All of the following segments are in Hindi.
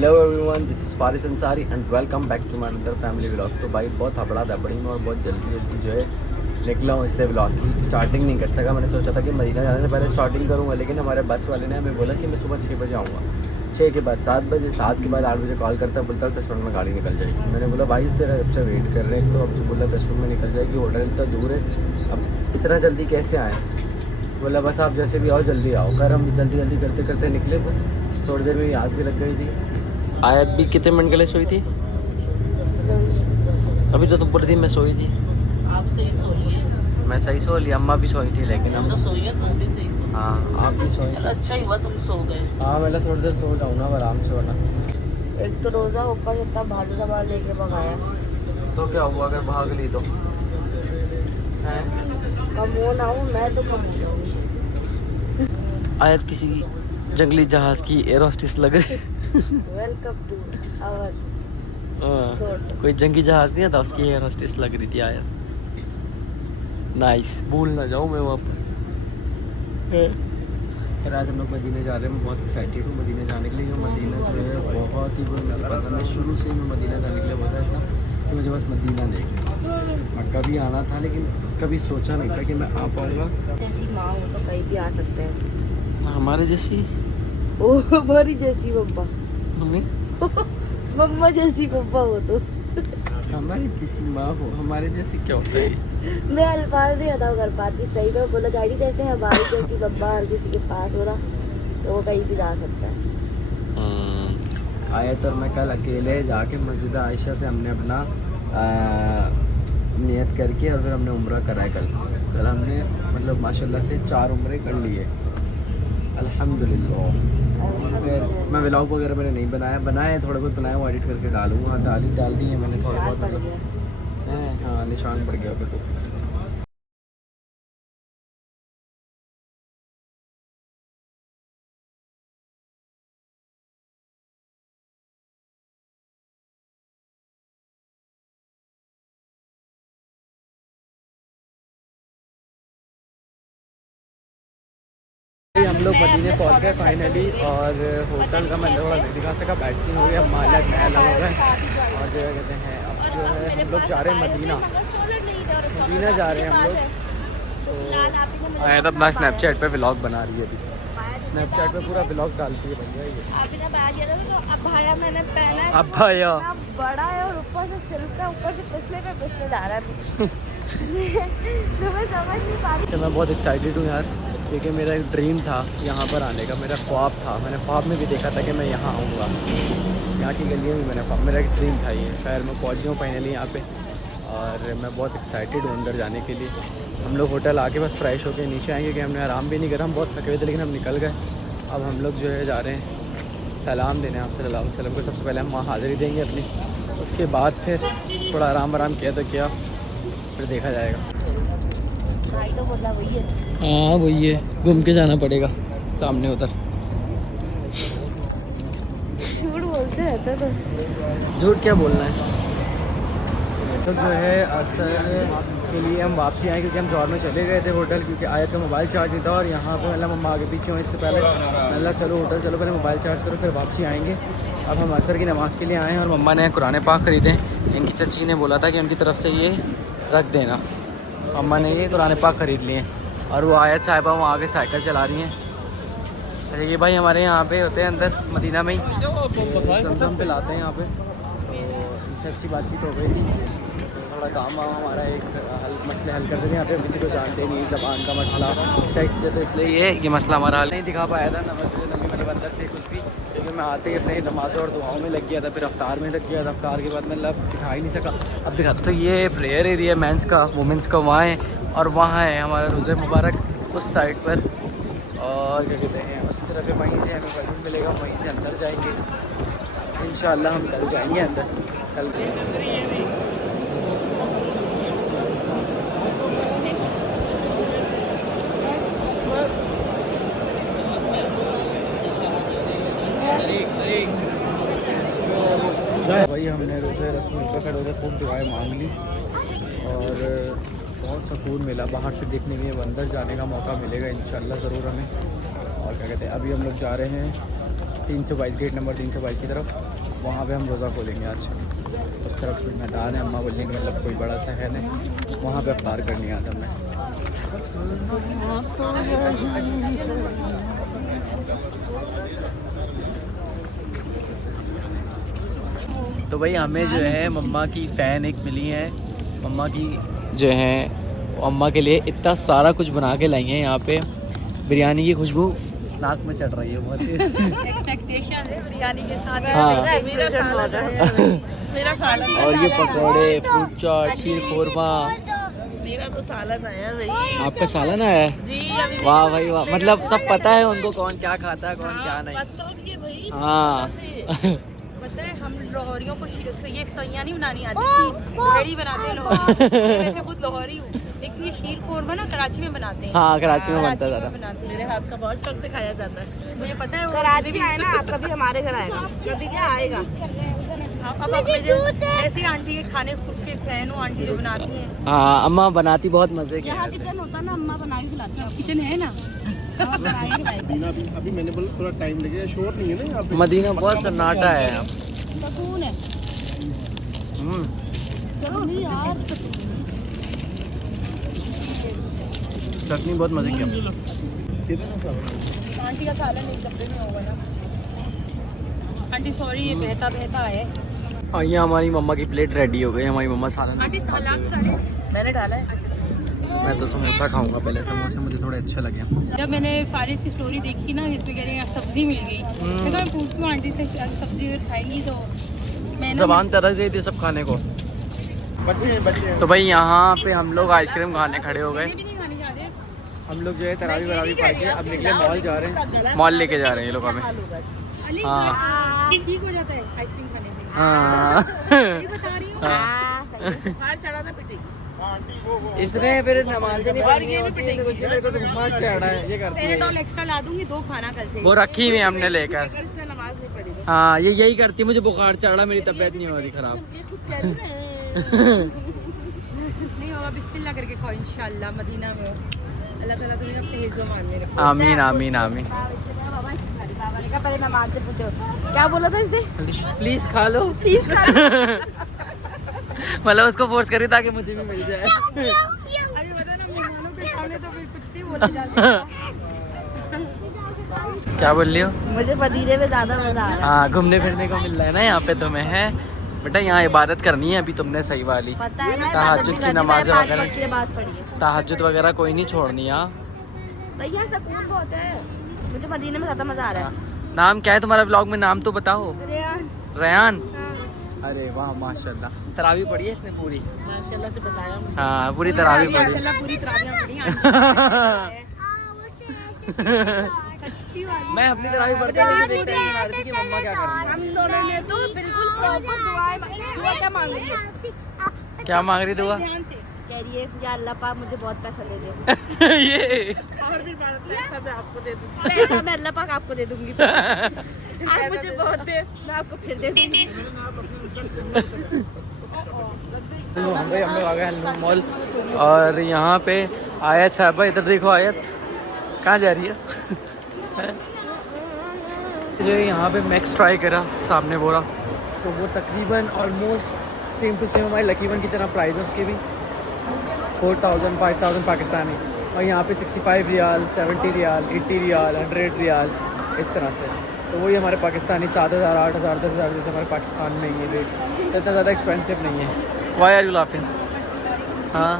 Hello everyone, this is Faris Ansari and welcome back to my another family vlog. तो भाई बहुत हबड़ा दबड़ी में और बहुत जल्दी जो है निकला हूँ, इसलिए व्लॉग की स्टार्टिंग नहीं कर सका। मैंने सोचा था कि मदीना जाने से पहले स्टार्टिंग करूँगा, लेकिन हमारे बस वाले ने हमें बोला कि मैं सुबह 6 बजे आऊँगा। 6 के बाद 7 बजे, 7 के बाद 8 बजे कॉल करता, बोलता 10 मिनट में गाड़ी निकल जाएगी। मैंने बोला भाई तेरा जब से वेट कर रहे हैं, तो अब तो बोला 10 मिनट में निकल जाएगी, होटल इतना दूर है, अब इतना जल्दी कैसे आए। बोला बस आप जैसे भी आओ जल्दी आओ। कर हम जल्दी जल्दी करते करते निकले, बस थोड़ी देर में याद भी लग गई थी। आयत भी कितने मिनट के लिए सोई थी? अभी तो पूरे दिन में सोई थी। आप सही सोइए। मैं सही सो लिया, अम्मा भी सोई थी, लेकिन हम तो सोइए, तुम भी सही सो। हाँ आप भी सोई। अच्छा ही हुआ तुम सो गए। हाँ मैं थोड़ी देर सो जाऊँ ना, आराम से होना। एक तो रोजा ऊपर इतना भारी सामान लेके मंगाया, तो क्या हुआ अगर भाग ली तो? कम हो ना हो, मैं तो कम हो जाऊंगी। आयत किसी जंगली जहाज की एयर होस्टेस लग रही। Welcome to our. कोई जंगी जहाज नहीं था, उसकी एयर होस्टेस लग रही थी आयत। नाइस, भूल ना जाऊँ मैं वहाँ पर। फिर आज हम लोग मदीना जा रहे हैं। मैं बहुत एक्साइटेड हूँ मदीना जाने के लिए। मदीना जो है बहुत ही मुझे पसंद है। शुरू से ही मैं मदीना जाने के लिए बोला था कि मुझे बस मदीना देखना। मैं कभी आना था, लेकिन कभी सोचा नहीं था कि मैं आ पाऊँगा। जैसी माँ हो तो कहीं भी आ सकते हैं। हमारे जैसी ओह हमारी जैसी मम्मा, मम्मी मम्मा जैसी मम्मा हो तो। हमारी जैसी माँ हो, हमारे जैसी क्या होता है? मैं अल्फाज नहीं अदा कर पाती सही में। बोला जाएगी जैसे हमारी जैसी मम्मा हर किसी के पास हो ना, तो वो कहीं भी जा सकता है। आए तो मैं कल अकेले जाके मस्जिद आयशा से हमने अपना नियत करके और फिर हमने उम्रा करा है। कल हमने मतलब माशाल्लाह से 4 उम्रे कर लिए अल्हम्दुलिल्लाह। फिर मैं व्लॉग वगैरह मैंने नहीं बनाए थोड़े बहुत बनाए, वो एडिट करके डालूंगा। डाल दिए मैंने थोड़े बहुत। पड़ गया। हाँ निशान पड़ गया होगा टोपी से। हम लोग मदीने पहुंच गए फाइनली, और होटल का मैं थोड़ा नहीं दिखा सका, बैठ सीन हो गया, मालक नया लगा हुआ है। और जो कहते हैं अब जो है हम लोग जा रहे हैं मदीना जा रहे हैं हम लोग। तो आयत अपना स्नैपचैट पे व्लॉग बना रही है अभी। स्नैपचैट पे पूरा व्लॉग डालती है भैया ये। मैंने पहना है, अब भैया बड़ा है और ऊपर से सिल्क का, ऊपर से पिछले पे पिछले जा रहा है। तो मैं समझ नहीं पा रही। अच्छा मैं बहुत एक्साइटेड हूँ यार, क्योंकि मेरा एक ड्रीम था यहाँ पर आने का। मेरा ख्वाब था, मैंने ख्वाब में भी देखा था कि मैं यहाँ आऊँगा। यहाँ की गलियों में मैंने ख्वाब, मेरा एक ड्रीम था ये। खैर मैं पहुँच गया हूँ फाइनली यहाँ पे, और मैं बहुत एक्साइटेड हूँ अंदर जाने के लिए। हम लोग होटल आके बस फ्रेश होकर नीचे आएंगे, कि हमने आराम भी नहीं करा, हम बहुत थके हुए थे, लेकिन हम निकल गए। अब हम लोग जो है जा रहे हैं सलाम देने आप सल्लल्लाहु अलैहि वसल्लम को। सबसे पहले हम वहाँ हाज़िरी देंगे अपनी, उसके बाद फिर थोड़ा आराम किया तो किया, फिर देखा जाएगा। तो बोला वही है। हाँ वही है, घूम के जाना पड़ेगा सामने उधर। झूठ बोलते रहते तो। झूठ क्या बोलना है इसमें। तो जो है असर के लिए हम वापसी आए, क्योंकि हम जौहर में चले गए थे होटल, क्योंकि आए तो मोबाइल चार्ज नहीं था। और यहाँ पे मतलब हम आगे पीछे हुए इससे पहले, मतलब चलो होटल चलो पहले मोबाइल चार्ज करो फिर वापसी आएंगे। अब हम असर की नमाज़ के लिए आए हैं, और मम्मा ने कुरान पाक ख़रीदे। इनकी चची ने बोला था कि उनकी तरफ से ये रख देना। अम्मा ने ये कुरान पाक ख़रीद लिए, और वो आयत साहिबा वहाँ आगे साइकिल चला रही हैं। अरे ये भाई हमारे यहाँ पे होते हैं अंदर मदीना में ही, जमजम पे लाते हैं यहाँ पे। तो इनसे अच्छी बातचीत हो गई थी, थोड़ा काम वाम हमारा एक मसले हल कर देते हैं। यहाँ पे किसी को जानते नहीं, ज़बान का मसला क्या चीज़ें, तो इसलिए ये मसला हमारा हल नहीं दिखा पाया था। मस्जिद नबी मैंने अंदर से कुछ भी, क्योंकि मैं आते ही अपने नमाज़ और दुआओं में लग गया था, फिर अफ्तार में लग गया था। अफ्तार के बाद मैं दिखा ही नहीं सका, अब दिखाता। तो ये प्रेयर एरिया मेंस का, वुमेंस का वहाँ है, और वहाँ है हमारा रोज़े मुबारक उस साइड पर। और क्या कहते हैं उसी तरफ पे वहीं से हमें बलून मिलेगा, वहीं से अंदर जाएंगे इंशाअल्लाह। हम कल जाएंगे अंदर कल। भाई हमने रोज़े रसूल पे खड़े होकर खूब दुआएं मांग ली, और बहुत सुकून मिला बाहर से देखने में। अंदर जाने का मौका मिलेगा इंशाअल्लाह ज़रूर हमें। और क्या कहते हैं अभी हम लोग जा रहे हैं 322 गेट नंबर 322 की तरफ, वहाँ पे हम रोज़ा खोलेंगे आज। उस तरफ कोई मैदान है, अम्मा बोलेंगे मतलब कोई बड़ा सा है, वहाँ पे अफ्तार करनी आता हमें। तो भाई हमें जो है मम्मा की फ़ैन एक मिली है, मम्मा की जो है अम्मा के लिए इतना सारा कुछ बना के लाई है। यहाँ पे बिरयानी की खुशबू नाक में चढ़ रही है बहुत एक्सपेक्टेशन है बिरयानी के साथ। हाँ मेरा सालन और ये पकौड़े, फ्रूट चाट, शीर खोरमा। मेरा तो सालन आया भाई। आपका सालन आया है? जी अभी वाह भाई वाह, मतलब सब पता है उनको कौन क्या खाता है कौन क्या नहीं। पता भी है भाई। हाँ पता है हम लाहौरियों को ये सैयां नहीं बनानी आती थी, रेडी बनाते हैं लाहौरी। मैं वैसे खुद लाहौरी हूँ, लेकिन ये शीर कोरमा ना कराची में बनाते हैं। हाँ कराची में बनता कराची था। में बनाते हैं। मेरे हाथ का बहुत शौक से खाया जाता है। मुझे पता है कराची आए ना आप, कभी हमारे घर आएगा, कभी क्या आएगा। अब ऐसी आंटी के खाने खुद के फैन हूँ, आंटी जो बनाती हैं। हाँ अम्मा बनाती बहुत मजे के यहाँ हैं। किचन होता ना, अम्मा बना के खिलाती है। किचन है ना। मदीना अभी मैंने बोला थोड़ा टाइम लगेगा, शोर नहीं है ना यहाँ पे। मदीना बहुत सन्नाटा है यहाँ। सुकून है। चटनी यार, चटनी बहुत मजे की है। आंटी का सालन एक डब्बे में होगा ना। आंटी सॉरी ये बहता बहता है। और ये हमारी मम्मा की प्लेट रेडी हो गई। हमारी मम्मा सालन, आंटी सलाद डाले मैंने डाला है। मैं तो समोसा खाऊंगा पहले, समोसे मुझे थोड़े अच्छे लगे। जब मैंने फारिस की स्टोरी देखी ना, इस पे कह रहे हैं सब्जी मिल गई, मैं कहा मैं पूछती हूँ आंटी से सब्जी अगर खाएंगी तो मैं ना जबान तरस गई थी सब खाने को। तो भाई यहाँ पे हम लोग आइसक्रीम खाने खड़े हो गए। भी नहीं खानी चाहते। हम लोग जो है तरावी वरावी पढ़ के अब निकले, मॉल जा रहे हैं। मॉल लेके जा रहे हैं ये लोग हमें। अली हाँ। ठीक हो जाता है आइसक्रीम खाने से। हाँ सही बता रही हूँ। बाहर चढ़ा था पिटेगी। इसने फिर नमाज नहीं पढ़नी होती है तो कुछ मेरे को तो बुखार चढ़ा है, ये करती है। पेरेटॉल एक्स्ट्रा ला दूंगी, 2 खाना कल से। वो रखी हुई है हमने लेकर। इसने नमाज नहीं पढ़ी। हाँ ये यही करती, मुझे बुखार चढ़ा, मेरी तबीयत नहीं हो रही खराब। नहीं होगा, बिस्मिल्लाह करके खाओ इंशाल्लाह। मदीना में अल्लाह ताला तुम्हें अपने हिज्जों मान में रखे। आमीन आमीन आमीन। बाबा ने कहा पहले नमाज से पूछो क्या बोला था इसने। प्लीज खा लो, प्लीज मतलब उसको फोर्स करी ताकि मुझे भी मिल जाए। अरे बता ना, मेहमानों के सामने तो फिर कुछ नहीं बोला जाता। क्या बोल रही हो? मुझे मदीने में ज्यादा मजा आ रहा है। हाँ घूमने फिरने को मिल रहा है ना यहाँ पे तुम्हें, है बेटा यहाँ इबादत करनी है अभी तुमने सही वाली। पता है ना, तहज्जुद की नमाज़ वगैरह, के बाद पढ़ी है। तहज्जुद वगैरह कोई नहीं छोड़नी। यहाँ भैया सुकून बहुत है, मुझे मदीने में ज्यादा मजा आ रहा है। नाम क्या है तुम्हारा ब्लॉग में? नाम तो बताओ। रेयान। रेयान। अरे वाह माशाल्लाह, तरावी पढ़ी है इसने पूरी। माशाल्लाह से बताया मुझे। हाँ पूरी तरावी पढ़ी। माशाल्लाह पूरी तरावियां पढ़ी आंटी। सच्ची बात। मैं अपनी तरावी पढ़ते हुए देखते ही बना रही थी कि मम्मा क्या कर रही हम दोनों ने तो बिल्कुल प्रॉपर दुआ क्या मांग रही है। है। क्या मांग रही दुआ? ध्यान से। कह रही है या अल्लाह पाक मुझे बहुत पैसा दे दे। ये और भी पैसा मैं आपको दे दूंगी। पैसा मैं अल्लाह पाक आपको दे दूंगी। आप मुझे बहुत दे, मैं आपको फिर दे दूंगी। हम लोग आ गए हलूम मॉल और यहाँ पे आयत साहबा, इधर देखो आयत कहाँ जा रही है। जो यहाँ पे मैक्स ट्राई करा सामने बोला, तो वो तकरीबन ऑलमोस्ट सेम टू सेम हमारे लकीवन की तरह प्राइस है उसके भी 4000 5000 पाकिस्तानी, और यहाँ पे 65 रियाल 70 रियाल 80 रियाल 100 रियाल इस तरह से। तो वही हमारे पाकिस्तानी 7000 8000 10,000 जैसे हमारे पाकिस्तान में ये रेट, तो इतना ज़्यादा एक्सपेंसिव नहीं है। Why are you laughing? हाँ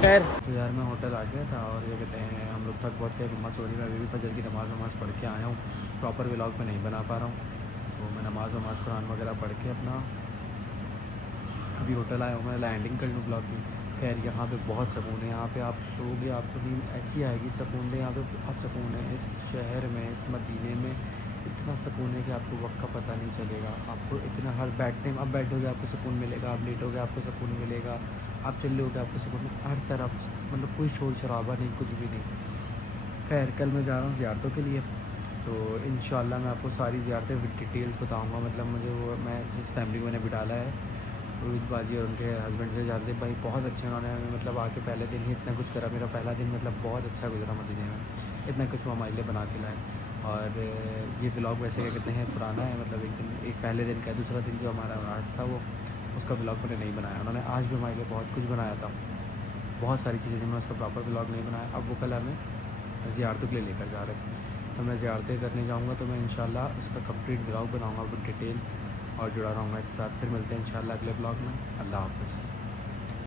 खैर तो यार मैं होटल आ गया था और ये कहते हैं हम लोग थक बहुत थे, मम्मा सो रही है, अभी भी फजर की नमाज़ पढ़ के आया हूँ। प्रॉपर व्लॉग में नहीं बना पा रहा हूँ, तो मैं नमाज़ कुरान वगैरह पढ़ के अपना अभी होटल आया हूँ। मैं लैंडिंग कर लूँ ब्लॉग में। खैर यहाँ पे बहुत सुकून है, यहाँ पे आप सोओगे आपको नींद ऐसी आएगी, सुकून है यहाँ पे, बहुत सुकून है इस शहर में, इस मदीने में इतना सुकून है कि आपको वक्त का पता नहीं चलेगा। आपको इतना हर बैठने में, आप बैठोगे आपको सुकून मिलेगा, आप लेटोगे आपको सुकून मिलेगा, आप चलोगे आपको सुकून, हर तरफ मतलब कोई शोर शराबा नहीं, कुछ भी नहीं। खैर कल मैं जा रहा हूँ ज़ियारतों के लिए, तो इंशाल्लाह मैं आपको सारी ज़ियारतें विद डिटेल्स बताऊँगा। मतलब मुझे वो मैं जिस फैमिली को मैंने बिठाला है, रोहित बाजी और उनके हस्बैंड से जाजिब भाई बहुत अच्छे, उन्होंने हमें मतलब आके पहले दिन ही इतना कुछ करा। मेरा पहला दिन मतलब बहुत अच्छा गुजरा मदीने में, इतना कुछ वो हमारे लिए बना के लाए। और ये व्लॉग वैसे क्या कहते हैं पुराना है, मतलब एक पहले दिन का, दूसरा दिन जो हमारा आज था वो उसका व्लॉग मैंने नहीं बनाया। उन्होंने आज भी हमारे लिए बहुत कुछ बनाया था, बहुत सारी चीज़ें जिनमें उसका प्रॉपर व्लॉग नहीं बनाया। अब वो कल हमें ज़ियारतों के लिए लेकर जा रहे हैं, तो मैं ज़ियारतें करने जाऊँगा, तो मैं इंशाल्लाह उसका कंप्लीट व्लॉग बनाऊँगा विद डिटेल और जुड़ा रहूँगा इसके साथ। फिर मिलते हैं इंशाल्लाह अगले व्लॉग में। अल्लाह हाफ़िज़।